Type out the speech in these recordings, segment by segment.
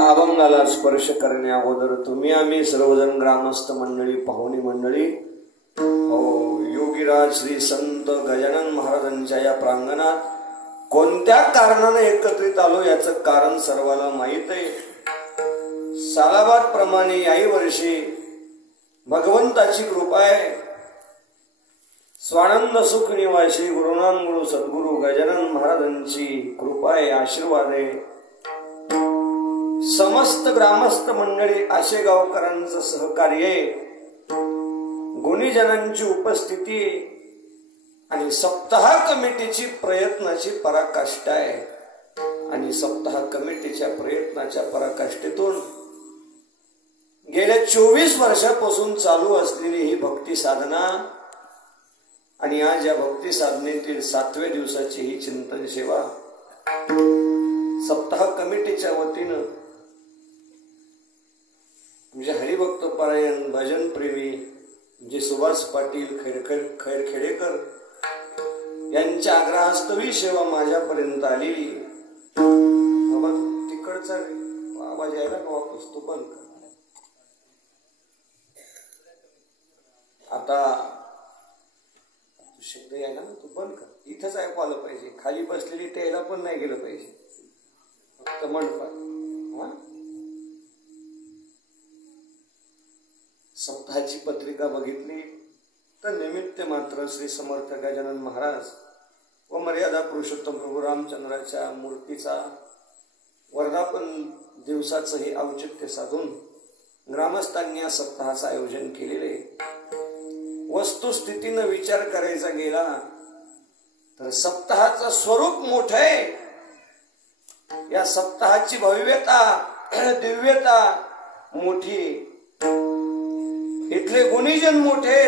अभंगाला स्पर्श करण्या अगोदर तुम्ही आम्ही सर्वजण ग्रामस्थ मंडळी पाहुणी मंडळी हो योगीराज श्री संत गजानन महाराजांच्या या प्रांगणात कोणत्या कारणाने एकत्रित आलो याचं कारण सर्वांना माहित आहे. सालाबाद प्रमाणे याही वर्षी भगवंताची कृपा आहे. स्वानंद सुख निवासी गुरुनाम गुरु सद्गुरु गजानन महाराजांची कृपा आहे, आशीर्वाद आहे. समस्त ग्रामस्थ मंडळी आशेगावकरांचं सहकार्य आहे, गुणीजनांची उपस्थिती आणि सप्ताह कमिटीची प्रयत्नाची पराकाष्ठा आहे. आणि सप्ताह कमिटीच्या प्रयत्नाच्या पराकाष्ठेतून गेल्या 24 वर्षापासून चालू असलेली ही भक्ती साधना आणि आज या भक्ती साधनेतील 7व्या दिवसाची ही चिंतन सेवा सप्ताह कमिटीच्या वतीनं म्हणजे हरिभक्त पारायण भजन प्रेमी जे सुभाष पाटील खैरखेडेकर यांच्या आग्रहास्तवी सेवा माझ्यापर्यंत आलेली. बाबा तिकडचा आवाज यायला का वापस तू बंद कर. आता शब्द यायला ना तू बंद कर, इथंच ऐकू आलं पाहिजे, खाली बसलेली त्याला पण नाही गेलं पाहिजे, फक्त मंडपात. सप्ताहाची पत्रिका बघितली तर निमित्त मात्र श्री समर्थ गजानन महाराज व मर्यादा पुरुषोत्तम प्रभू रामचंद्राच्या मूर्तीचा वर्धापन दिवसाचं हे औचित्य साधून ग्रामस्थांनी या सप्ताहाचं आयोजन केलेले. वस्तुस्थितीनं विचार करायचा गेला तर सप्ताहाचं स्वरूप मोठं आहे. या सप्ताहाची भव्यता दिव्यता मोठी. इथले गुणीजन मोठे,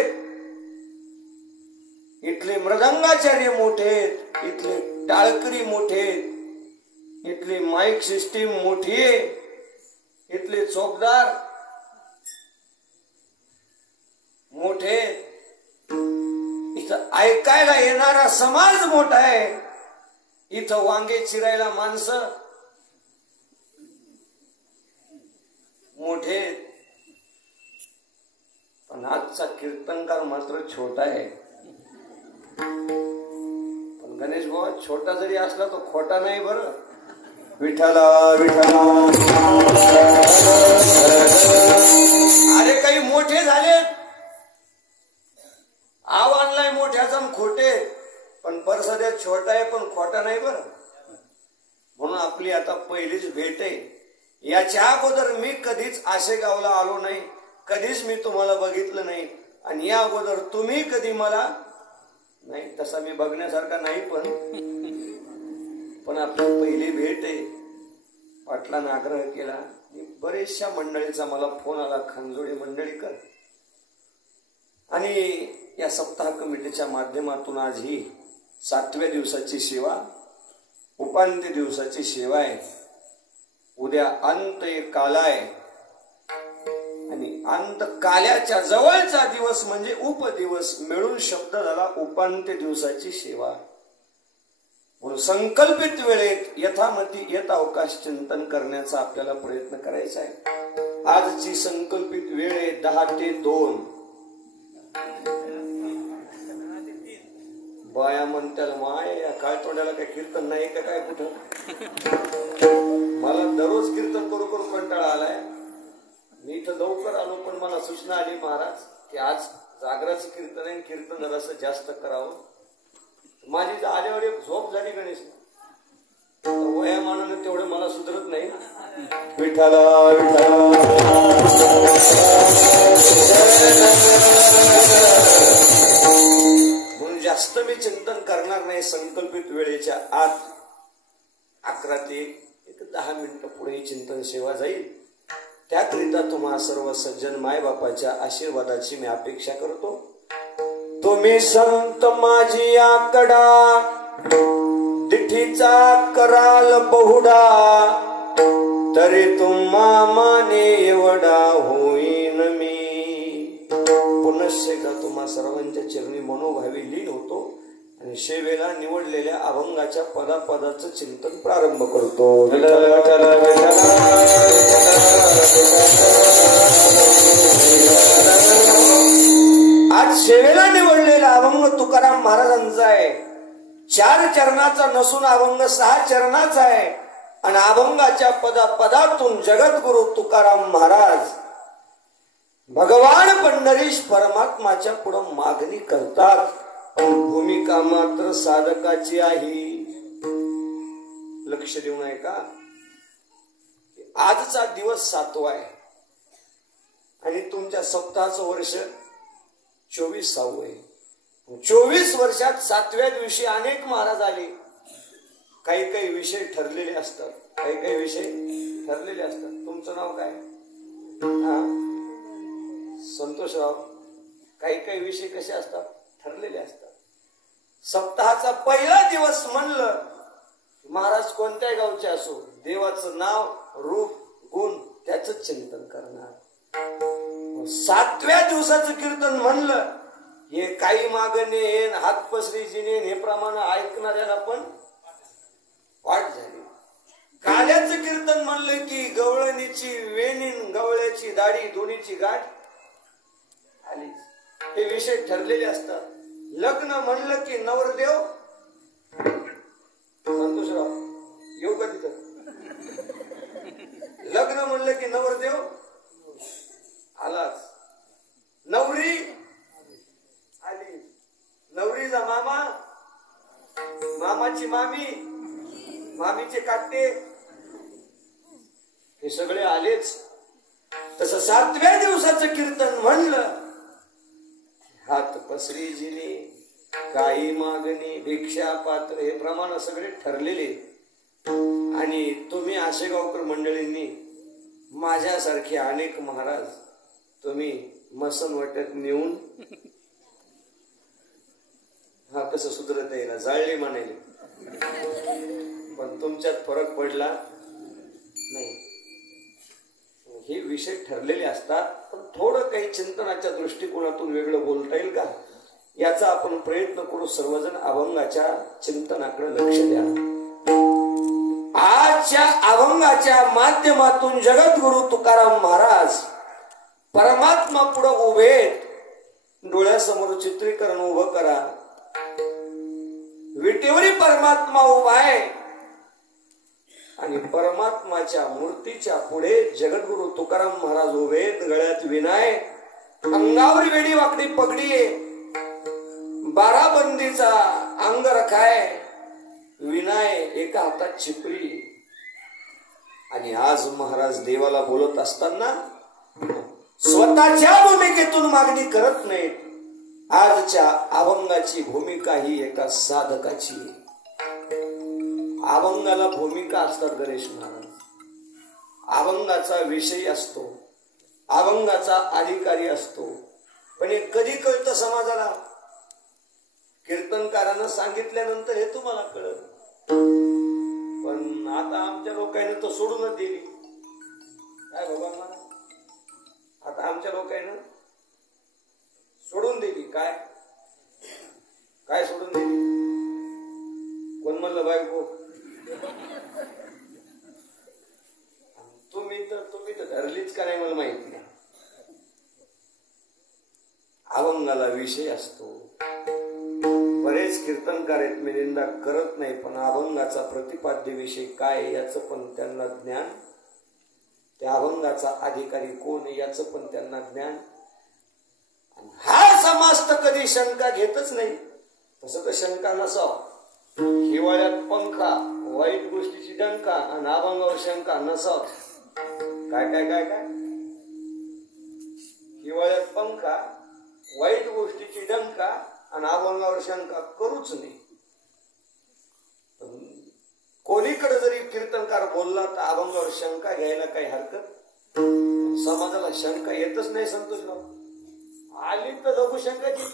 इथले मृदंगाचार्य मोठे, इथले टाळकरी मोठे, इथली माईक सिस्टीम मोठी आहे, इथले चौकदार मोठे, इथं ऐकायला येणारा समाज मोठा आहे, इथं वांगे चिरायला माणसं मोठे. पण आजचा कीर्तनकार मात्र छोटा आहे. पण गणेश बाबा छोटा जरी असला तो खोटा नाही बरं. विठ्ठला विठ्ठला. अरे काही मोठे झालेत, आव आणलाय मोठ्याचा खोटे, पण परसद्या छोटा आहे पण खोटा नाही बरं. म्हणून आपली आता पहिलीच भेट आहे. याच्या अगोदर मी कधीच आशेगावला आलो नाही, कधीच मी तुम्हाला बघितलं नाही, आणि या अगोदर तुम्ही कधी मला नाही. तसा मी बघण्यासारखा नाही, पण आपली पहिली भेट आहे. पाटलांना आग्रह केला, बरेचशा मंडळीचा मला फोन आला, खानजोडी मंडळी कर. आणि या सप्ताह कमिटीच्या माध्यमातून आज ही 7व्या दिवसाची सेवा, उपांत्य दिवसाची सेवा आहे. उद्या अंत कालाय आणि अंत काल्याच्या जवळचा दिवस म्हणजे उपदिवस मिळून शब्द झाला उपांत्य दिवसाची सेवा. म्हणून संकल्पित वेळेत यथामती यथ अवकाश चिंतन करण्याचा आपल्याला प्रयत्न करायचा आहे. आजची संकल्पित वेळ आहे 10 ते 2. बाया म्हणत्याला माय काय तोंडाला काय कीर्तन नाही का काय कुठं. मला दररोज कीर्तन करू करू कंटाळा आलाय. मी इथं लवकर आलो, पण मला सूचना आली महाराज की आज जागराचं कीर्तन आहे, कीर्तन जरासं जास्त करावं. माझी आल्यावर एक झोप झाली गणेश. वयामानाने तेवढं मला सुधरत नाही ना. विठ्ठला विठ्ठला. म्हणून जास्त मी चिंतन करणार नाही. संकल्पित वेळेच्या आत 11 ते 10 मिनिटं पुढे ही चिंतन सेवा जाईल. त्याकरिता तुम्हा सर्व सज्जन मायबापाच्या आशीर्वादाची मी अपेक्षा करतो. तुम्ही संत माझी आकडा दिठीचा कराल बहुडा, तरी तुम्हा माने एवढा होईन मी. पुनश्च एकदा तुम्हा सर्वांच्या चरणी मनोभावी लीन होतो आणि सेवेला निवडलेल्या अभंगाच्या पदापदाचं चिंतन प्रारंभ करतो. आज सेवेला निवडलेला अभंग तुकाराम महाराजांचा आहे. 4 चरणाचा नसून अभंग 6 चरणाचा आहे. आणि अभंगाच्या पदापदातून जगद्गुरु तुकाराम महाराज भगवान पंढरीश परमात्माच्या पुढे मागणी करतात. भूमिका मात्र साधकाची आहे. लक्ष देऊन ऐका. आजचा दिवस 7वा आहे आणि तुमच्या सप्ताहाचं वर्ष 24वे आहे. 24 वर्षात 7व्या दिवशी अनेक महाराज आले. काही काही विषय ठरलेले असतात. काही विषय ठरलेले असतात. तुमचं नाव काय? संतोषराव. काही विषय कसे असतात? ठरलेले असतात. सप्ताहाचा पहिला दिवस म्हणलं महाराज कोणत्या गावचे असो, देवाचं नाव, रूप, गुण त्याच चिंतन करणार. 7व्या दिवसाचं कीर्तन म्हणलं हे काही मागणे हात पसरीजीने हे प्रमाण ऐकणाऱ्याला पण वाट झाली. काल्याचं कीर्तन म्हणलं की गवळणीची वेणीन गवळ्याची दाढी दोन्हीची गाठ आली. हे विषय ठरलेले असतात. लग्न म्हणलं की नवरदेव. संतोषराव येऊ का तिथं? लग्न म्हणलं की नवरदेव आलाच. नवरी आली. नवरीचा मामा, मामाची मामी, मामीचे काटे हे सगळे आलेच. तसं 7व्या दिवसाचं कीर्तन म्हणलं हात पसरीजीने काही मागणी भिक्षा पात्र हे प्रमाण सगळे ठरलेले. आणि तुम्ही आशेगावकर मंडळींनी माझ्यासारखे अनेक महाराज तुम्ही मसनवट्यात नेऊन कसं सुधरत येईल जाळले म्हणाले. पण तुमच्यात फरक पडला नाही. हे विषय ठरलेले असतात. पण थोडं काही चिंतनाच्या दृष्टिकोनातून वेगळं बोलता येईल का याचा आपण प्रयत्न करू. सर्वजण अभंगाच्या चिंतनाकडे लक्ष द्या. आजच्या अभंगाच्या माध्यमातून जगद्गुरु तुकाराम महाराज परमात्मा पुढे उभे. डोळ्यासमोर चित्रीकरण उभं करा. विटेवरी परमात्मा उभा आहे आणि परमात्माच्या मूर्तीच्या पुढे जगद्गुरु तुकाराम महाराज उभे. गळ्यात विनाय, अंगावर वेडी वाकडी पगडी आहे, 12 बंदीचा अंग रखाय, विनाय एका हातात छिपरी. आणि आज महाराज देवाला बोलत असताना स्वतःच्या भूमिकेतून मागणी करत नाहीत. आजच्या अभंगाची भूमिका ही एका साधकाची. अभंगाला भूमिका असतात गणेश महाराज. अभंगाचा विषय असतो, अभंगाचा अधिकारी असतो. पण हे कधी कळतं समाजाला? कीर्तनकारानं सांगितल्यानंतर हे तुम्हाला कळत. पण आता आमच्या लोकांनी तो सोडूनच दिली. काय बाबा, आता आमच्या लोकांनी सोडून दिली. काय काय सोडून दिली? कोण म्हणलं बायको? तुम्ही तर धरलीच का नाही मला माहिती नाही. अभंगाला विषय असतो. बरेच कीर्तनकार आहेत, मी निंदा करत नाही, पण अभंगाचा प्रतिपाद्य विषय काय याचं पण त्यांना ज्ञान, त्या अभंगाचा अधिकारी कोण याचं पण त्यांना ज्ञान. हा समाज तर कधी शंका घेतच नाही. तसं तर शंका नसावं. हिवाळ्यात पंखा, वाईट गोष्टीची डंका आणि अभंगावर शंका नसावं. काय काय काय काय हिवाळ्यात पंखा, वाईट गोष्टीची डंका आणि अभंगावर शंका करूच नाही. कोणीकडे जरी कीर्तनकार बोलला तर अभंगावर शंका घ्यायला काही हरकत. समाजाला शंका येतच नाही. संतोषराव आली तर लघुशंकाची,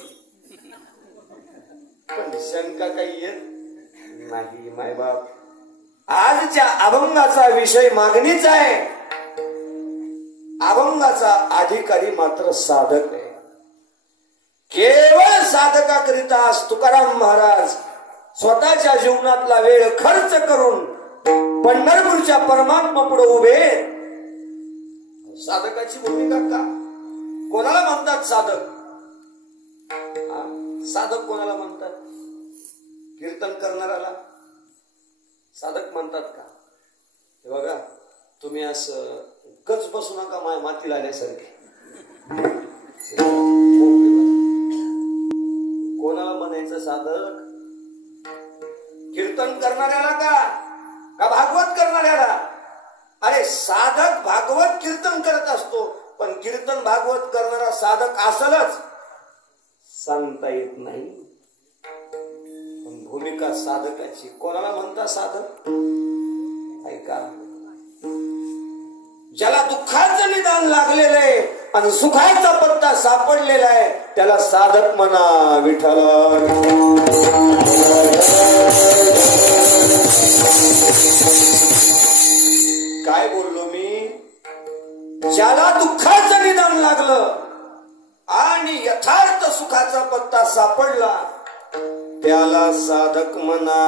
पण शंका काही येत नाही. मायबाप, आजच्या अभंगाचा विषय मागणीचा आहे. अभंगाचा अधिकारी मात्र साधक आहे. केवळ साधकाकरिता तुकाराम महाराज स्वतःच्या जीवनातला वेळ खर्च करून पंढरपूरच्या परमात्मा पुढे उभे. साधकाची भूमिका का? कोणाला म्हणतात साधक? साधक कोणाला म्हणतात? कीर्तन करणाऱ्याला साधक म्हणतात का? हे बघा, तुम्ही असं गच बसू नका मातीला आल्यासारखे. कोणाला म्हणायचं साधक? कीर्तन करणाऱ्याला का भागवत करणाऱ्याला? अरे साधक भागवत कीर्तन करत असतो, पण कीर्तन भागवत करणारा साधक असलच सांगता येत नाही. पण भूमिका साधकाची. कोणाला म्हणता साधक? ऐका, ज्याला दुःखाचं निदान लागलेलं आहे आणि सुखाचा पत्ता सापडलेला आहे त्याला साधक म्हणा. विठ्ठल काय बोललो मी? ज्याला दुःखाचं निदान लागलं आणि यथार्थ सुखाचा पत्ता सापडला त्याला साधक म्हणा.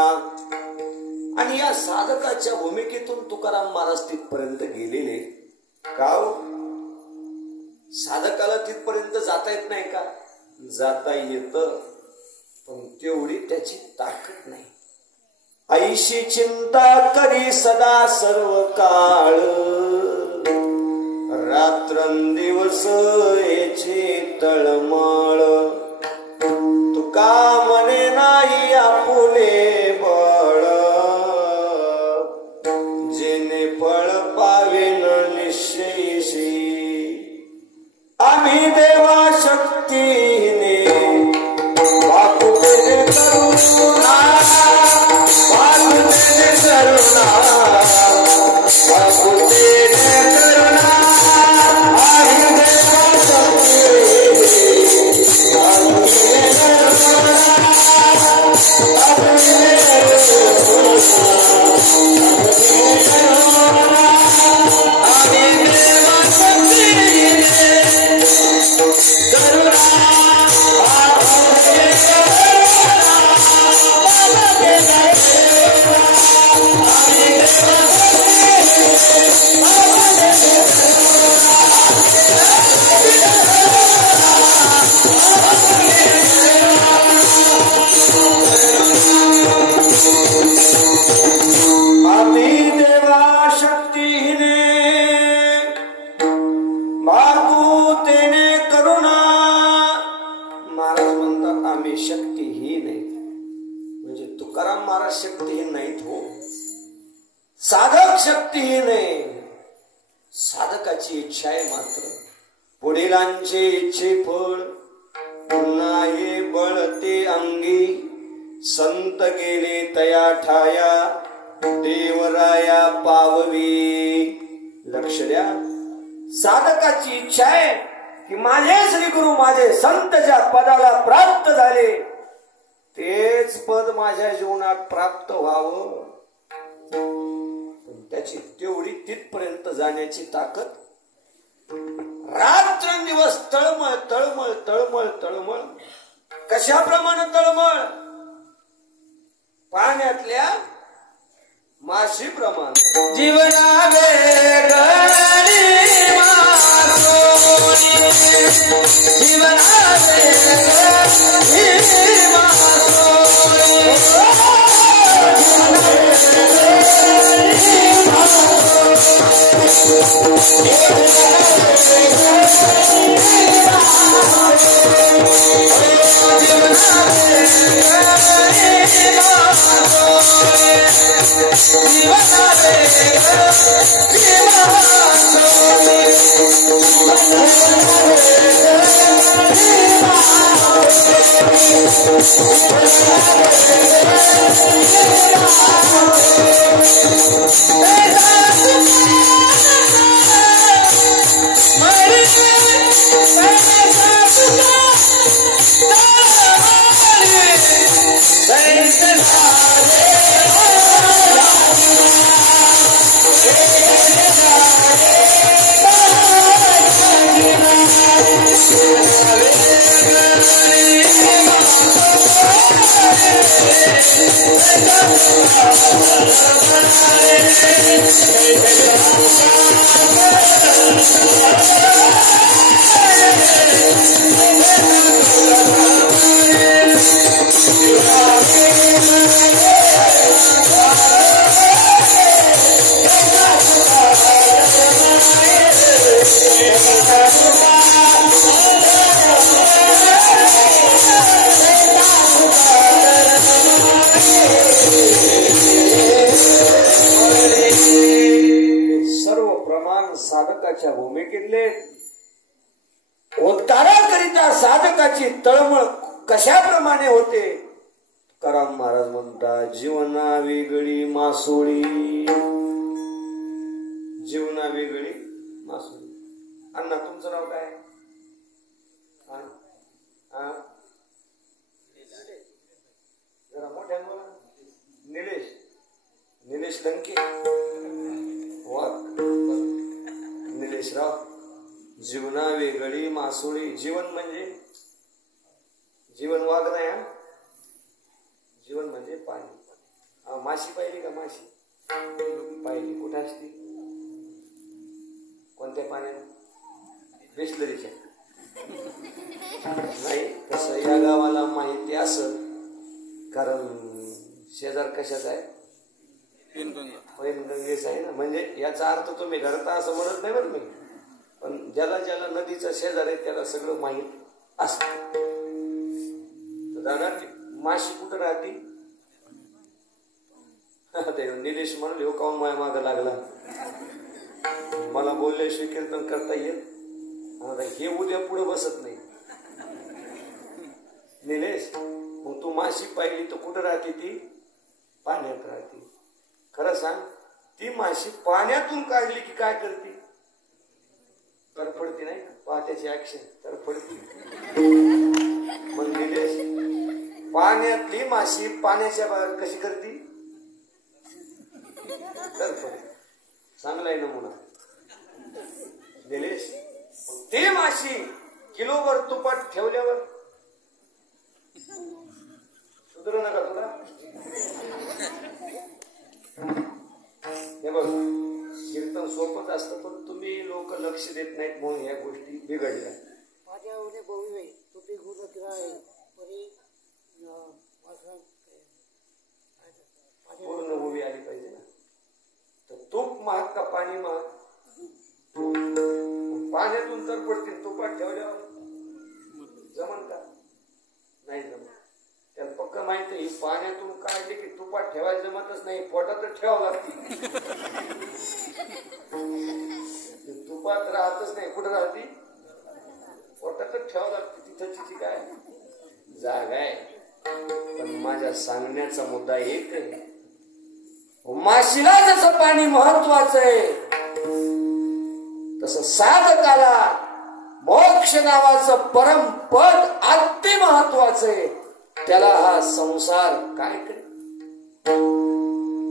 आणि या साधकाच्या भूमिकेतून तुकाराम महाराज तिथपर्यंत गेलेले. का हो? साधकाला तिथपर्यंत जाता येत नाही का? जाता येतं, पण तेवढी त्याची ताकद नाही. ऐशी चिंता करी सदा सर्व काळ, रात्रंदिवस याची तळमळ. तुका म्हणे नाही आपुले बळ, जेने फळ पावेन निश्चयशी. आम्ही देवा शक्तीने वाकुतेने करुणा, वाकुतेने करुणा, वाकुतेने करुणा. आम्ही देवा शक्तीने वाकुतेने करुणा, वाकुतेने शक्तीहीन नाहीत हो. साधक शक्तीहीन आहे. साधकाची इच्छा आहे मात्र. पुढीलांचे इच्छे फळ नाही बळते अंगी, संत गेले तया ठाया देवराया पाववी. लक्ष द्या, साधकाची इच्छा आहे की माझे श्री गुरु माझे संत ज्या पदाला प्राप्त झाले तेच पद माझ्या जीवनात प्राप्त व्हावं. पण त्याची तेवढी तिथपर्यंत जाण्याची ताकद. रात्रंदिवस तळमळ तळमळ तळमळ तळमळ. कशाप्रमाणे तळमळ? पाण्यातल्या माशीप्रमाणे. जीवनावे जीवनावे साधकाच्या भूमिकेतले उद्धाराकरिता साधकाची तळमळ कशाप्रमाणे होते. तुकाराम महाराज म्हणतात, जीवना वेगळी मासोळी, जीवना वेगळी मासोळी. अण्णा तुमचं नाव काय? जरा मोठ्या बोला. निलेश, निलेश लंके. निलेशराव, जीवना वेगळी मासोळी. जीवन म्हणजे जीवन वाघ नाही हा. जीवन म्हणजे पाणी. माशी पाहिली का? माशी पाहिली. कुठे असते? कोणत्या पाण्यात? बिस्लरीच्या. नाही, तसं या गावाला माहिती असं, कारण शेजार कशाचा आहे? पैनगंगेच आहे ना. म्हणजे याचा अर्थ तुम्ही घरता असं म्हणत नाही बरं मी, पण ज्याला ज्याला नदीचा शेजार आहे त्याला सगळं माहीत असत. दादा, माशी कुठं राहते? निलेश म्हणून हो काऊन माया मागं लागला. मला बोलल्याशिवाय कीर्तन करता येत. हे उद्या पुढे बसत नाही. निलेश, मग तू माशी पाहिली तर कुठं राहते? ती पाण्यात राहते. खरं सांग, ती माशी पाण्यातून काढली की काय करते? तरफडती नाही का? पाहत्याची ऍक्शन तरफडती. मग निलेश, पाण्यातली माशी पाण्याच्या बाहेर कशी करते? तरफडती. चांगला आहे नमुना. निलेश, ते माशी किलोभर तुपात ठेवल्यावर सुधरू नका तुला. हे बघ, कीर्तन सोपच असतं, पण तुम्ही लोक लक्ष देत नाहीत म्हणून ह्या गोष्टी बिघडल्या. पूर्ण उभी आली पाहिजे ना. तर तूप महाग का पाणी महाग? पाण्यातून तर पडतील, तुपात ठेवल्यावर जमन का? नाही जमत. त्याला पक्क माहिती आहे, पाण्यातून काढली की तुपात ठेवायला जमतच नाही, पोटातच ठेवावं लागते. तुपात राहतच नाही. कुठं राहते? पोटातच ठेवावं लागते. तिथं काय जागा आहे. पण माझ्या सांगण्याचा मुद्दा एक आहे, माशीला जसं पाणी महत्वाचं आहे तसं साधकाला मोक्ष नावाचं परमपद अति महत्वाचं आहे. त्याला हा संसार काय करे,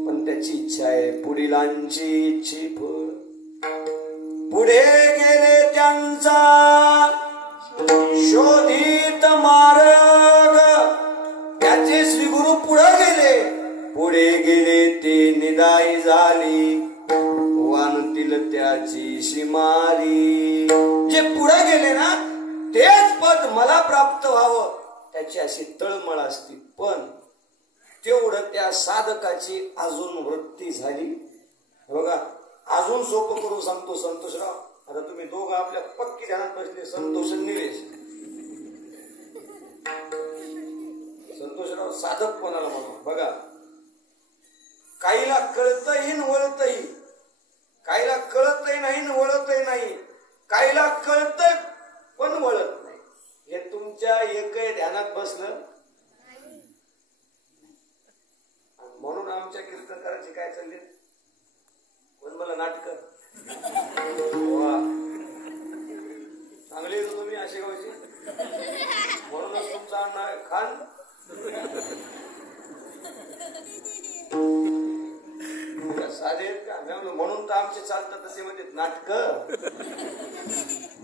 पण त्याची इच्छा आहे पुढीलांची इच्छी फळ. पुढे गेले त्यांचा शोधित मार्ग, त्याचे श्री गुरु पुढे गेले. पुढे गेले ते निदाई झाली, वानतील त्याची शिमारी. जे पुढे गेले ना तेच पद मला प्राप्त व्हावं त्याची अशी तळमळ असती. पण तेवढं त्या साधकाची अजून वृत्ती झाली. बघा, अजून सोपं करून सांगतो संतोषराव. आता तुम्ही दोघं आपल्या पक्की ध्यानात बसले, संतोष आणि निलेश. संतोषराव साधक कोणाला म्हणून बघा, काहीला कळतही वळतही, काहीला कळतही नाही वळतही नाही, काहीला कळतय पण वळत नाही. हे तुमच्या एकही ध्यानात बसलं. म्हणून आमच्या कीर्तनकारांची काय चालले, पण मला नाटक चांगले तुम्ही असे गावचे, म्हणूनच तुमचा नाव आहे खान. साधे म्हणून तर आमचे चालतात तसे म्हणजे नाटक.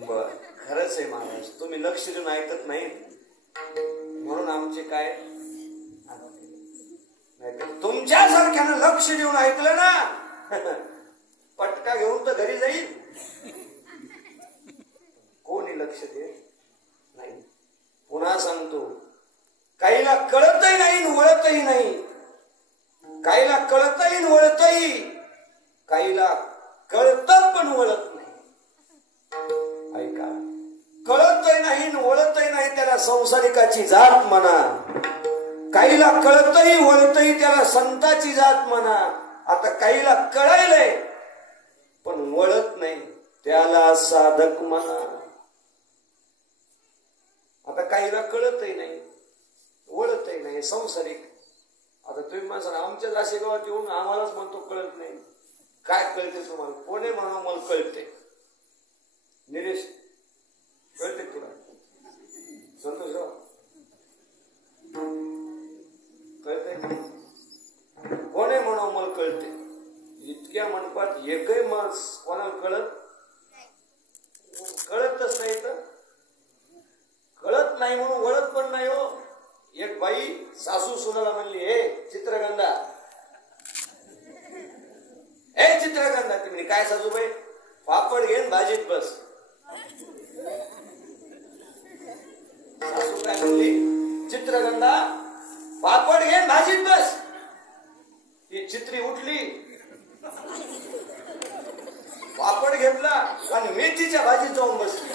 बर, खरंच आहे महाराज, तुम्ही लक्ष देऊन ऐकत नाही म्हणून आमचे काय. तुमच्यासारख्यानं लक्ष देऊन ऐकलं ना पटका घेऊन तर घरी जाईल. कोणी लक्ष दे नाही. पुन्हा सांगतो, काहीला कळतही नाही वळतही नाही, काहीला कळतही वळतही, काहीला कळत पण वळत नाही. ऐका, कळतही नाही वळतही नाही त्याला संसारिकाची जात म्हणा, काहीला कळतही वळतही त्याला संताची जात म्हणा. आता काहीला कळायलंय पण वळत नाही त्याला साधक म्हणा. आता काहीला कळतही नाही वळतही नाही संसारिक. आता तुम्ही म्हणा आमच्या जाशी गावात येऊन आम्हालाच म्हणतो कळत नाही. काय कळते तुम्हाला? कोणी म्हणा मला कळते. निलेश कळते तुला? संतोषराव कळते? कोणी म्हणा मला कळते. इतक्या मंडपात एकही माणूस कोणाला कळतच नाही. तर कळत नाही म्हणून वळत पण नाही. हो, एक बाई सासू सुनाला म्हणली, हे चित्रगंधा, हे चित्रगंधा. तुम्ही काय सासूबाई? पापड घेऊन भाजीत बस. सासू काय म्हणली? चित्रगंधा पापड घेऊन भाजीत बस. ती चित्री उठली, पापड घेतला आणि मेथीच्या भाजीत जाऊन बसली.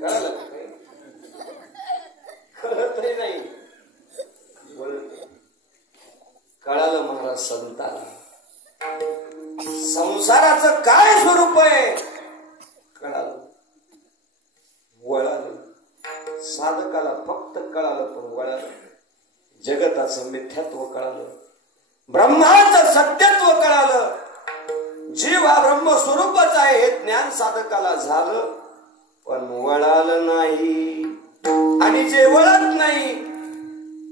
कळलं? कळतही नाही. कळालं महाराज संताला संसाराचं काय स्वरूप आहे. कळालं, वळालं. साधकाला फक्त कळालं पण वळालं. जगताचं मिथ्यात्व कळालं, ब्रह्माचं सत्यत्व कळालं. जीव हा ब्रह्मस्वरूपच आहे हे ज्ञान साधकाला झालं पण वळालं नाही. आणि जे वळत नाही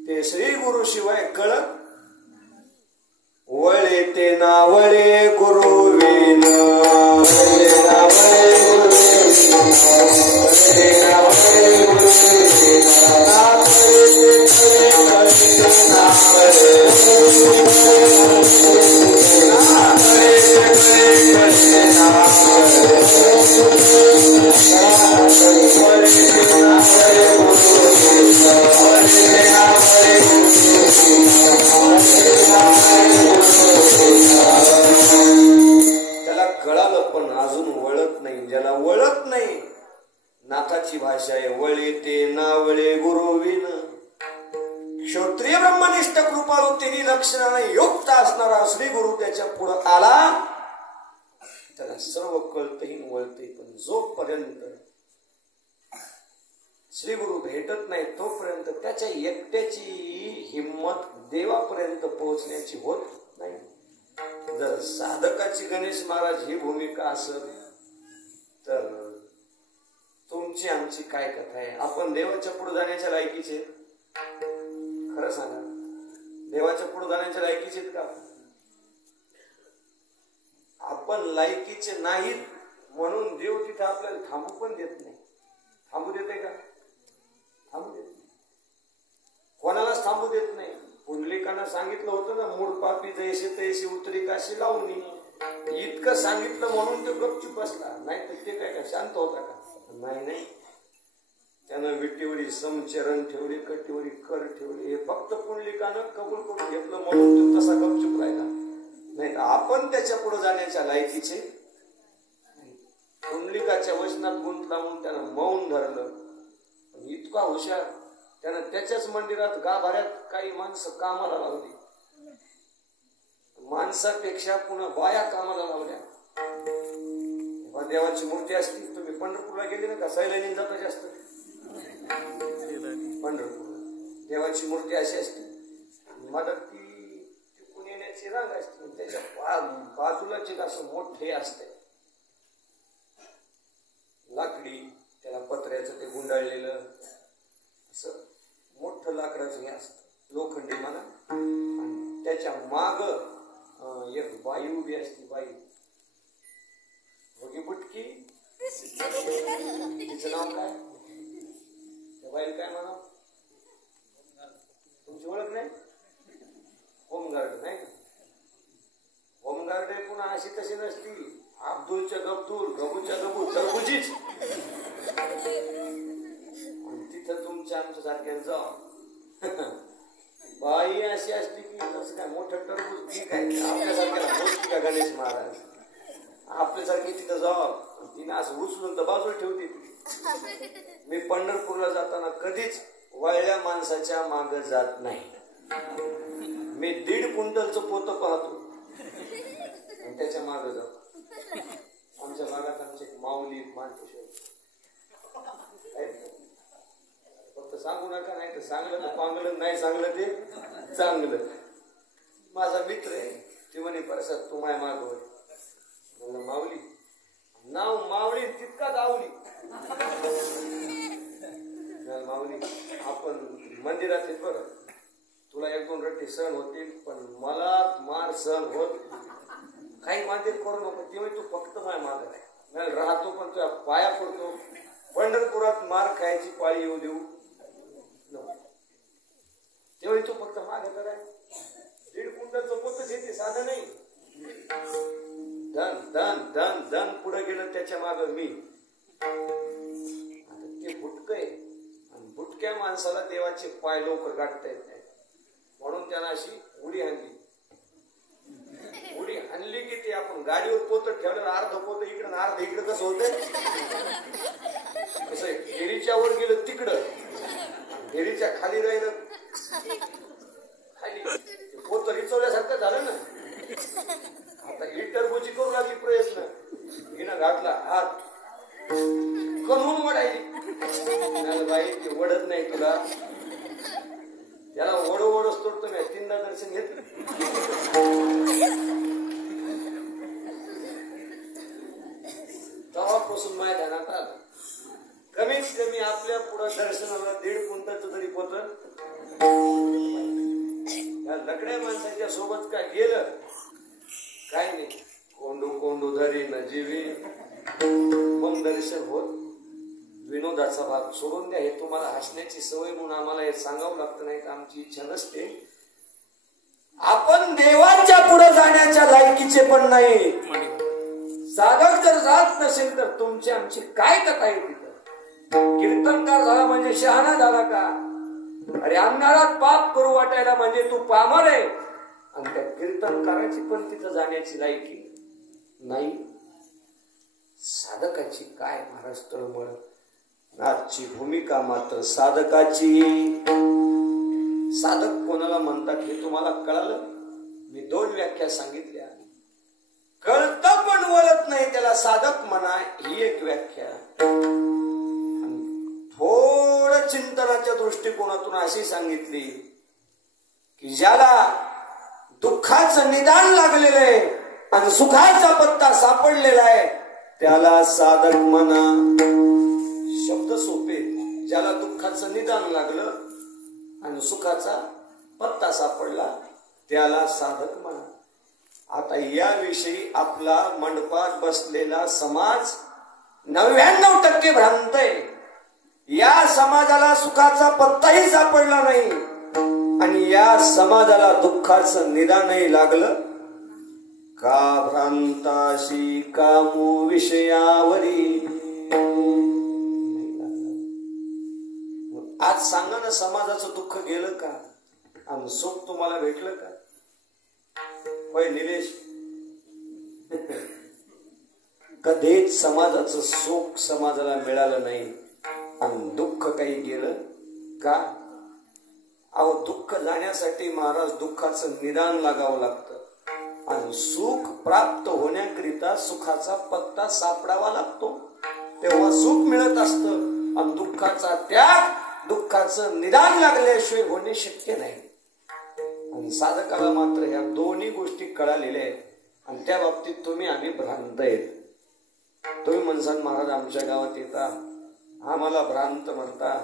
ते श्री गुरु शिवाय कळत. वळे ते ना वळे गुरु विन, वळे ना वळे गुरु त्याला कळालं पण अजून वळत नाही. ज्याला वळत नाही, नाथाची भाषा आहे वळे ते ना वळे गुरु विन. क्षत्रिय ब्रह्मनिष्ठ कृपाळू तिन्ही लक्षणाने युक्त असणारा श्री गुरु त्याच्या पुढे आला, त्याला सर्व कळतही वळते. पण जोपर्यंत श्री गुरु भेटत नाही तोपर्यंत त्याच्या एकट्याची हिम्मत देवापर्यंत पोहोचण्याची होत नाही. जर साधकाची गणेश महाराज ही भूमिका असेल तर तुमची आमची काय कथा आहे? आपण देवाच्या पुढे जाण्याच्या लायकीचे? खरं सांगा, देवाच्या पुढे जाण्याच्या लायकीचे का? आपण लायकीचे नाहीत म्हणून देव तिथे आपल्याला थांबू पण देत नाही. थांबू देते का? थांबू देत नाही. कोणालाच थांबू देत नाही. पुंडलिकानं सांगितलं होतं ना, मूळ पापी जैसे तैसे उतरी काशी लावून. इतकं सांगितलं म्हणून तो गपचूप बसला. नाही तर ते काय का शांत होता का? नाही. त्यानं विटीवरी समचरण ठेवली, कटीवरी कर ठेवली. हे फक्त पुंडलिकानं कबूल करून घेतलं म्हणून तो तसा गपचूप राहिला. नाही तर आपण त्याच्या पुढे जाण्याच्या लायकीचे. पुंडलिकाच्या वचनात गुंतला म्हणून त्यानं मौन धरलं. इतका हुशार, त्यानं त्याच्याच मंदिरात गाभाऱ्यात काही माणसं कामाला लावली. माणसापेक्षा पुन्हा बाया कामाला लावल्या. देवाची मूर्ती असती. तुम्ही पंढरपूरला गेले ना का? सैलानी जाता जास्त पंढरपूर. देवाची मूर्ती अशी असते, मदत ती येण्याची रांग असते. त्याच्या बाजूलाच असं मोठे असते लाकडी, त्याला पत्र्याचं ते गुंडाळलेलं असं मोठं लाकडाचं हे असतं, लोखंडी म्हणा. आणि त्याच्या माग एक बाई उभी असते. बाई होगी बुटकी. तिचं नाव काय? त्या बाईला काय म्हणा? तुमची ओळख नाही? होमगार्ड नाही का? होमगार्ड पुन्हा अशी तशी नसती. अब्दुलच्या गब्दूल, गबूच्या गबू, टरबुजीच. तिथं तुमच्या आमच्या सारख्यांचा बाई अशी असते की कसं काय मोठं टरबूज ती काय आपल्यासारख्याला मोठी का गणेश महाराज आपल्यासारखी तिथं जावं तिने असं उचलून तर बाजूला ठेवते. मी पंढरपूरला जाताना कधीच वळल्या माणसाच्या माग जात नाही. मी 1.5 क्विंटलचं पोतं पाहतो आणि त्याच्या माग जातो. आमच्या भागात आमचे माऊली मानकेश्वर फक्त सांगू नका, नाही तर सांगलं तर पांगलं, नाही सांगलं ते चांगलं. माझा मित्र आहे ते म्हणे परसाद तू माय मागव. म्हणलं माऊली नाव मावळी तितकाच आवली. माऊली आपण मंदिरात येत बरं, तुला 1-2 रट्टे सहन होतील पण मला मार सहन होत काही मंदिर करू नको. तेव्हा तू फक्त माय माग आहे राहतो पण तुझ्या पाया पडतो. पंढरपुरात मार खायची पाळी येऊ देऊ नको. तेव्हा तू फक्त माग तर आहे. 1.5 क्विंटलचं पोतच येते साधं नाही. धन धन धन धन पुढे गेलं त्याच्या माग मी. ते भुटक आहे आणि भुटक्या माणसाला देवाचे पाय लवकर गाठता येत नाही म्हणून त्यांना अशी उडी हाणली. उडी हाणली की ते आपण गाडीवर पोत ठेवलं अर्ध पोत इकडं अर्ध इकडं कसं होतंय कसं घेरीच्या वर गेलं तिकडं घेरीच्या खाली राहिलं खाली पोत रिचवल्यासारखं झालं ना. आता ही टरबुजी करू लागली प्रयत्न हिनं घातला हात करून वडायली. बाई ते वडत नाही तुला त्याला वडो वडोच तोडतो मी 3दा दर्शन घेतलं. तेव्हापासून माझ्या ध्यानात आलं कमीत कमी आपल्या पुढं दर्शनाला 1.5 क्विंटलचं तरी पोत लकड्या माणसाच्या सोबत काय गेलं काय नाही. कोंडू कोंडू धरी न जीवी मग दर्शन होत. विनोदाचा भाग सोडून द्या. हे तुम्हाला हसण्याची सवय म्हणून आम्हाला हे सांगावं लागतं नाही तर आमची इच्छा नसते. आपण देवांच्या पुढे जाण्याच्या लायकीचे पण नाही. साधक जर जात नसेल तर तुमची आमची काय कथा आहे तिथं. कीर्तनकार झाला म्हणजे शहाणा झाला का? अरे अंधारात पाप करू वाटायला म्हणजे तू पामर आहे. आणि त्या कीर्तनकाराची पण तिथं जाण्याची लायकी नाही. साधकाची काय महाराज तळमळ. आजची भूमिका मात्र साधकाची. साधक कोणाला म्हणतात हे तुम्हाला कळालं. मी 2 व्याख्या सांगितल्या. कळतं पण वळत नाही त्याला साधक म्हणा ही एक व्याख्या. थोडं चिंतनाच्या दृष्टिकोनातून अशी सांगितली की ज्याला दुःखाचं निदान लागलेलं आहे आणि सुखाचा पत्ता सापडलेला आहे त्याला साधक म्हणा. शब्द सोपे. ज्याला दुःखाचं निदान लागलं आणि सुखाचा पत्ता सापडला त्याला साधक म्हणा. आता याविषयी आपला मंडपात बसलेला समाज 99% भ्रांत आहे. या समाजाला सुखाचा पत्ताही सापडला नाही आणि या समाजाला दुःखाचं निदानही लागलं. का भ्रांताशी कामू विषयावरी. आज सांगा ना समाजाचं दुःख गेलं का आणि सुख तुम्हाला भेटलं का? होय निलेश. कधीच समाजाचं सुख समाजाला मिळालं नाही आणि दुःख काही गेलं का? अहो दुःख जाण्यासाठी महाराज दुःखाचं निदान लागावं लागतं आणि सुख प्राप्त होण्याकरिता सुखाचा पत्ता सापडावा लागतो. तेव्हा सुख मिळत असतं आणि दुःखाचा त्याग दुःखाचं निदान लागल्याशिवाय होणे शक्य नाही. आणि साधकाला मात्र ह्या दोन्ही गोष्टी कळालेल्या आहेत आणि त्या बाबतीत तुम्ही आम्ही भ्रांत आहेत. तुम्ही म्हणसान महाराज आमच्या गावात येता आम्हाला भ्रांत म्हणता.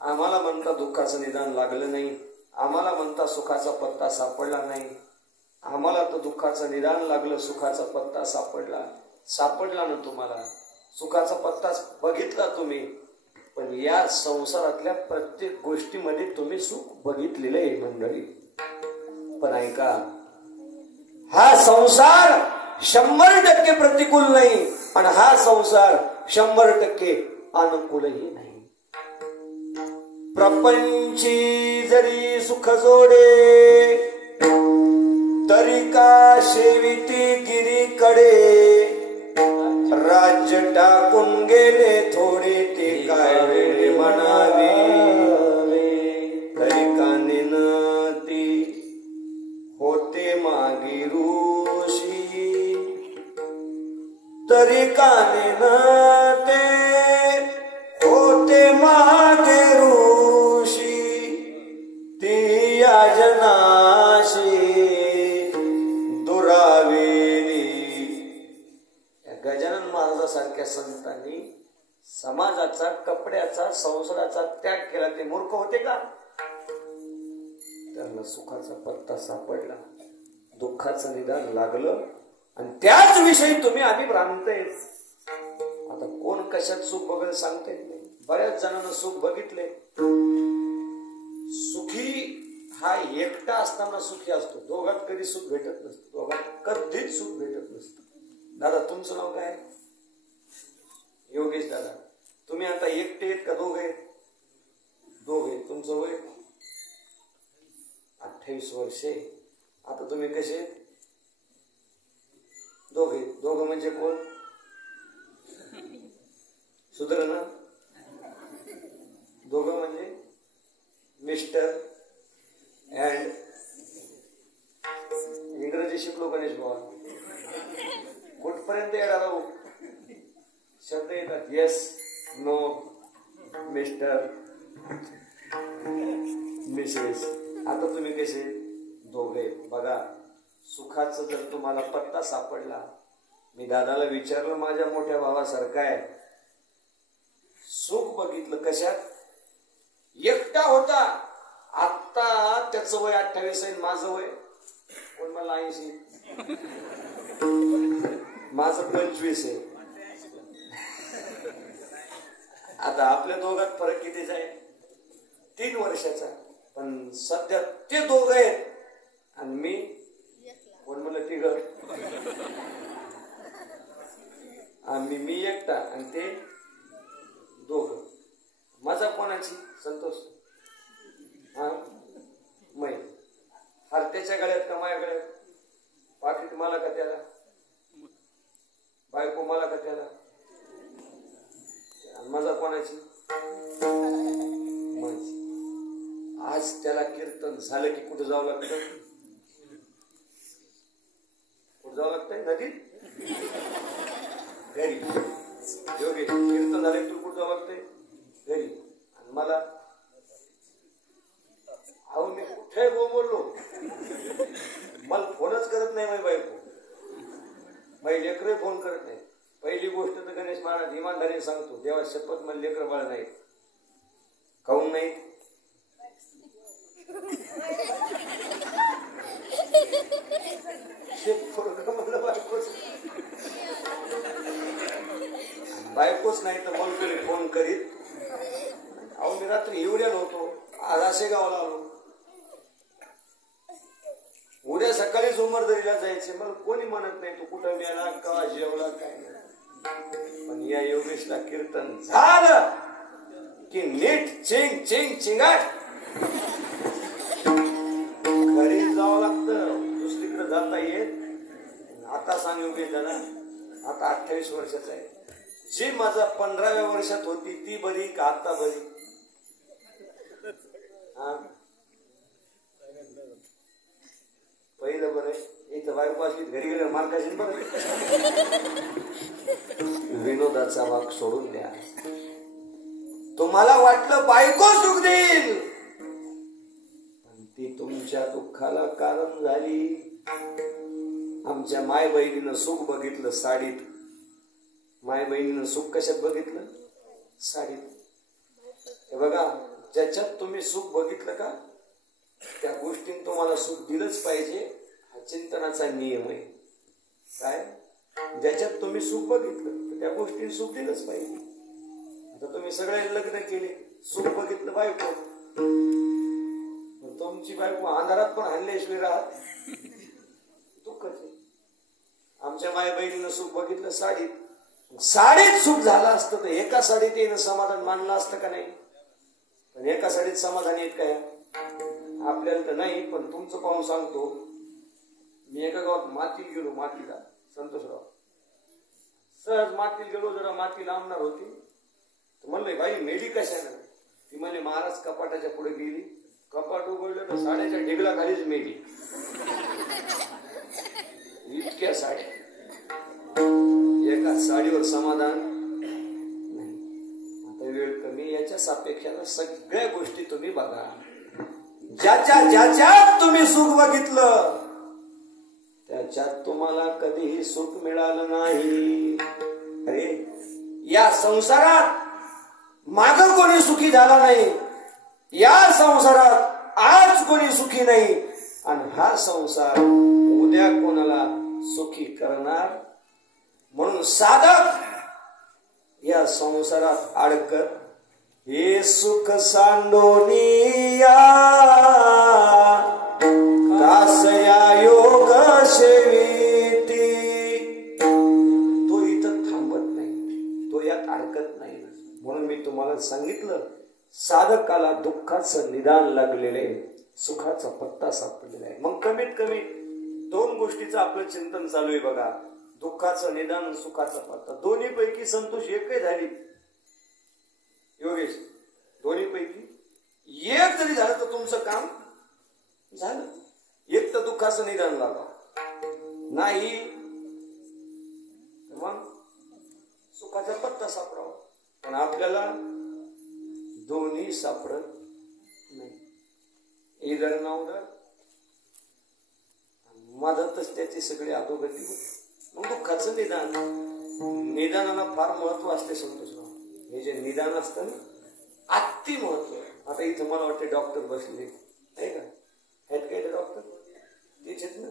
आम्हाला म्हणता दुःखाचं निदान लागलं नाही. आम्हाला म्हणता सुखाचा पत्ता सापडला नाही. आम्हाला तर दुःखाचं निदान लागलं सुखाचा पत्ता सापडला. सापडला ना तुम्हाला सुखाचा पत्ता बघितला तुम्ही पण या संसारातल्या प्रत्येक गोष्टीमध्ये तुम्ही सुख बघितलेलं आहे मंडळी. पण ऐका, हा संसार 100% प्रतिकूल नाही आणि हा संसार 100% अनुकूलही नाही. प्रपंची जरी सुख जोडे तरी का शेविती गिरीकडे, राज्य टाकून गेले थोडे ते काय वेळे म्हणावे, तरी का निनती होते मागे ऋषी, तरी का निनते होते मागे ऋषी, ती याजनाशी दुरावेली. गजानन महाराजांसारख्या संतांनी समाजाचा, कपड्याचा, संसाराचा त्याग केला. ते मूर्ख होते का? त्यांना सुखाचा पत्ता सापडला, दुःखाचं निदान लागलं आणि त्याच विषयी तुम्ही आम्ही भ्रांत आहेत. आता कोण कशात सुख बघेल सांगता येत नाही. बऱ्याच जणांना सुख बघितले. सुखी हा एकटा असताना सुखी असतो, दोघात कधी सुख भेटत नसतं, दोघात कधीच सुख भेटत नसतं. दादा तुमचं नाव काय? योगेश दादा. तुम्ही आता एकटे आहेत का दोघे? दोघे. तुमचं वय 28 वर्षे. आता तुम्ही कसे? दोघे. दोघं म्हणजे कोण? सुधर ना. दोघं म्हणजे मिस्टर अँड. इंग्रजी शिकलो गणेश भाऊ. कुठपर्यंत येणार भाऊ? शब्द येतात. Yes, no, mister, missus. आता तुम्ही कसे? दोघे. बघा, सुखाचा जर तुम्हाला पत्ता सापडला. मी दादाला विचारलं, माझ्या मोठ्या भावासारखा आहे. सुख बघितलं कशात? एकटा होता. आता त्याचं वय 28 आहे, माझं वय कोण मला 80, माझं 25 आहे. आता आपल्या दोघात फरक कितीचा आहे? 3 वर्षाचा. पण सध्या ते दोघं आहेत आणि मी कोण म्हणलं? तिघं. आम्ही, मी एकटा आणि ते दोघं. मजा कोणाची? संतोष. हा, मै. हार त्याच्या गळ्यात का माझ्या गळ्यात? पाकिट मला का त्याला? बायको मला का त्याला? मजा कोणाची? माझी. आज त्याला कीर्तन झालं की कुठं जावं लागतं? कुठं जावं लागतंय? नदीत? घरी. योगेश, कीर्तन झालं तू कुठं जावं लागतंय? घरी. आणि मला? अहो मी कुठे बोललो, मला फोनच करत नाही माझी बायको. माझी लेकरं फोन करत नाही. पहिली गोष्ट तर गणेश महाराज इमानदारीने सांगतो, देवा शपथ मला लेकर बाळ नाहीत. काहून नाही? बायकोच नाही तर मग फोन करीत. अहो मी रात्री एवढ्या होतो, आज असे गावाला आलो. उद्या सकाळी झुमरदरीला जायचे. मला कोणी म्हणत नाही तू कुठं गेला, का जेवला, काय नाही. पण या योगेशला कीर्तन झालं की नीट चिंग चिंग चिंगाट घरी जावं लागतं, दुसरीकडे जाता येत. आता सांग योगेश दादा, आता 28 वर्षाचा आहे. जी माझा 15व्या वर्षात होती ती बरी का आता बरी? हा, पहिलं बरं. इथं बायको असली घरी गेल्या मार्काशी बरं. विनोदाचा भाग सोडून द्या. तुम्हाला वाटलं बायको सुख देईल, पण ती तुमच्या दुःखाला कारण झाली. आमच्या माय बहिणीनं सुख बघितलं साडीत. माय बहिणीनं सुख कशात बघितलं? साडीत. हे बघा, ज्याच्यात तुम्ही सुख बघितलं का त्या गोष्टीत तुम्हाला सुख दिलंच पाहिजे. हा चिंतनाचा नियम आहे. काय? ज्याच्यात तुम्ही सुख बघितलं त्या गोष्टीत सुख दिलंच पाहिजे. आता तुम्ही सगळे लग्न केले, सुख बघितलं बायको, तुमची बायको अंधारात पण हल्ल्याशिवाय राहत दुःखच. आमच्या माय बहिणीनं सुख बघितलं साडीत, साडीत सुख झालं असतं तर एका साडीत येणं समाधान मानलं असतं का नाही? पण एका साडीत समाधान येत काय आपल्याला तर नाही. पण तुमचं पाहून सांगतो, मी एका गावात माती गेलो, मातीला संतोषराव सहज मातीला गेलो, जरा माती लांबणार होती तर म्हणलं बाई मेली कशानं? ती म्हणले महाराज कपाटाच्या पुढे गेली, कपाट उघडलं तर साड्याच्या ढेगला खालीच मेली. इतक्या साड्या, एका साडीवर समाधान नाही. आता वेळ कमी, याच्या सापेक्षानं सगळ्या गोष्टी तुम्ही बघा. ज्याच्यात तुम्ही सुख बघितलं त्याच्यात तुम्हाला कधीही सुख मिळालं नाही. अरे या संसारात माग कोणी सुखी झाला नाही, या संसारात आज कोणी सुखी नाही, आणि हा संसार उद्या कोणाला सुखी करणार. म्हणून साधक या संसारात अडकत हे सुख सांडोनिया कासया योग सेविती. तो इथं थांबत नाही, तो यात अडकत नाही. म्हणून मी तुम्हाला सांगितलं, साधकाला दुःखाचं निदान लागलेले, सुखाचा पत्ता सापडलेला आहे. मग कमीत कमी दोन गोष्टीचं आपलं चिंतन चालू आहे बघा, दुःखाचं निदान, सुखाचा पत्ता. दोन्ही पैकी संतोष एकही झाली योगेश, दोन्ही पैकी एक जरी झालं तर तुमचं काम झालं. एक तर दुःखाचं निदान लागा नाही, मग सुखाचा पत्ता सापडावा. पण आपल्याला दोन्ही सापडत नाही. इधर ना उधर, मदतच त्याची सगळी अधोगती होती. मग दुःखाचं निदान, निदानाला फार महत्व असते संतोषराव. हे जे निदान असतं ना, अति महत्व. आता इथं मला वाटते डॉक्टर बसले आहे का, आहेत काय ते डॉक्टर? तेच आहेत ना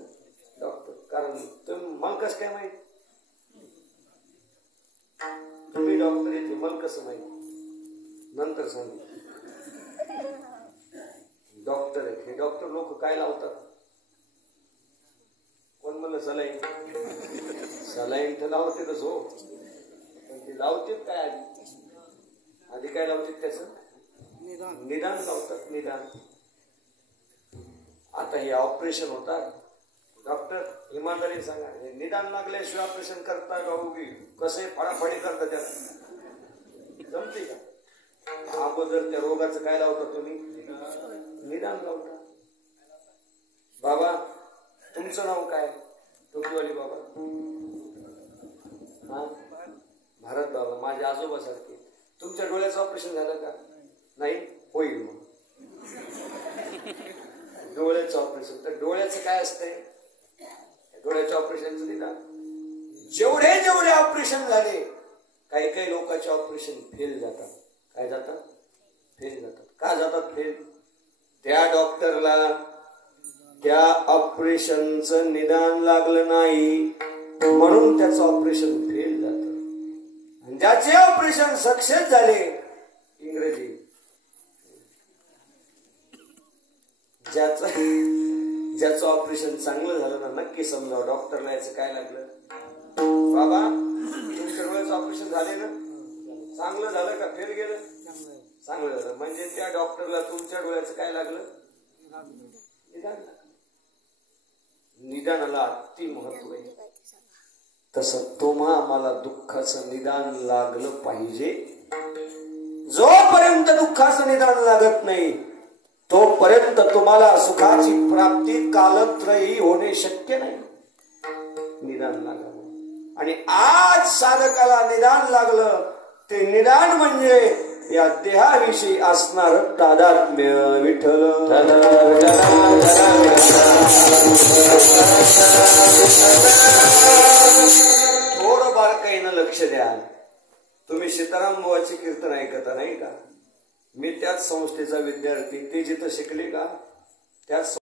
डॉक्टर. कारण तुम्ही मला कसं काय माहित, तुम्ही डॉक्टर येते मला कसं माहित, नंतर सांग. डॉक्टर आहेत हे, डॉक्टर लोक काय लावतात? कोण म्हणलं सलाईन? सलाईन तर लावतेच हो, पण ते लावते काय आधी काय लावतात? त्याचं निदान लावतात, निदान. आता हे ऑपरेशन होतात, डॉक्टर इमानदारी सांगा, हे निदान लागल्याशिवाय ऑपरेशन करता का? उभी कसं फडाफडी करता, त्याला जमते का? अगोदर त्या रोगाचं काय लावता तुम्ही? निदान लावता. बाबा तुमचं नाव काय? टोपीवाली बाबा. हा भारत बाबा, माझे आजोबा सारखे. तुमच्या डोळ्याचं ऑपरेशन झालं का? नाही, होईल मग डोळ्याचं ऑपरेशन. तर डोळ्याचं काय असतंय? डोळ्याच्या ऑपरेशनचं निदान. जेवढे जेवढे ऑपरेशन झाले, काही काही लोकांचे ऑपरेशन फेल जातात. काय जातात? फेल जातात. का जातात फेल? त्या डॉक्टरला त्या ऑपरेशनचं निदान लागलं नाही, म्हणून त्याचं ऑपरेशन फेल जातं. आणि ज्याचे ऑपरेशन सक्सेस झाले, इंग्रजी, ज्याचं ऑपरेशन चांगलं झालं ना, नक्की समजावं डॉक्टरला याचं काय लागलं. बाबा तुमच्या डोळ्याचं ऑपरेशन झाले ना, चांगलं झालं का फेल गेलं? चांगलं झालं. म्हणजे त्या डॉक्टरला तुमच्या डोळ्याचं काय लागलं? निदान. निदानाला अति महत्व आहे. तसं तुम्हाला दुःखाचं निदान लागलं पाहिजे. जोपर्यंत दुःखाचं निदान लागत नाही तोपर्यंत तुम्हाला सुखाची प्राप्ती कालत्रयी होणे शक्य नाही. निदान लागलं, आणि आज साधकाला निदान लागलं. ते निदान म्हणजे या देहाविषयी असणार तादात्म्य. विठ्ठल थोडं बारकाईनं लक्ष द्या. तुम्ही सीताराम बुवाचे कीर्तन ऐकता नाही का? मी त्याच संस्थेचा विद्यार्थी. ते जिथं शिकले का त्याच